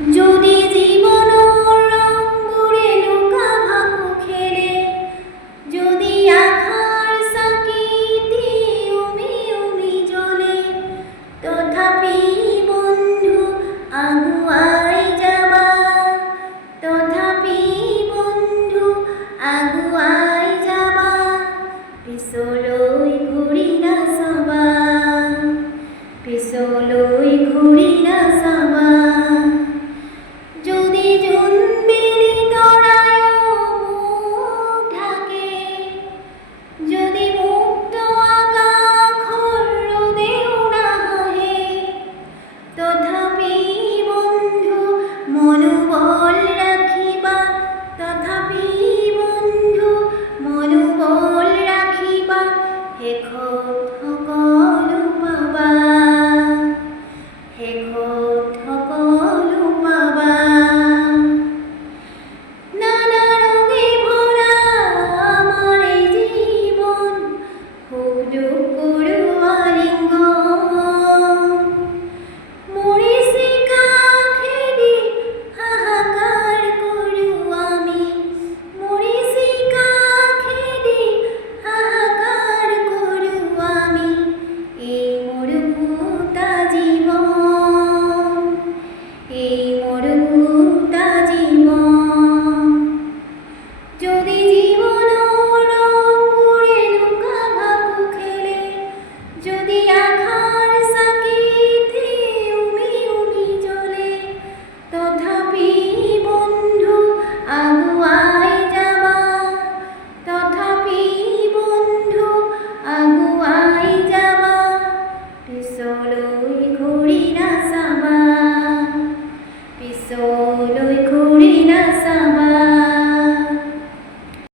যদি জীবন রঙে লুকা ভাকু খেলে, যদি আখার সাকিতে উমি উমি জ্বলে, তথাপি বন্ধু আগুয়াই যাবা, তথাপি বন্ধু আগুয়াই যাবা, পিছলৈ ঘূৰি নাচাবা, পিছলৈ ঘূৰি নাচাবা। যদি জোনবিৰি তৰায়ো মুখ ঢাকে, যদি মুক্ত আকাশৰ ৰ'দেও নাহে, তথাপি বন্ধু মনোবল ৰাখিবা, তথাপি বন্ধু মনোবল ৰাখিবা, শেষত সকলো পাবা, শেষত সকলো পাবা। নানা ৰঙে ভৰা আমাৰ এই জীৱন, সুখ দুখ কৰোৱা লিংগন, মৰিচিকা খেদি হাহাকাৰ কৰোঁ আমি, মৰিচিকা খেদি হাহাকাৰ কৰোঁ আমি, এই মৰুভূতা জীৱন, এই মৰুভূতা জীৱন। যদি জীবনৰ ৰঙবোৰে লুকা ভাকু খেলে, যদি আখাৰ চাকিতে উমি উমি জ্বলে, তথাপি বন্ধু আগুৱাই যাবা, তথাপি বন্ধু আগুৱাই যাবা, পিছলৈ ঘূৰি নাচাবা, পিছলৈ ঘূৰি নাচাবা।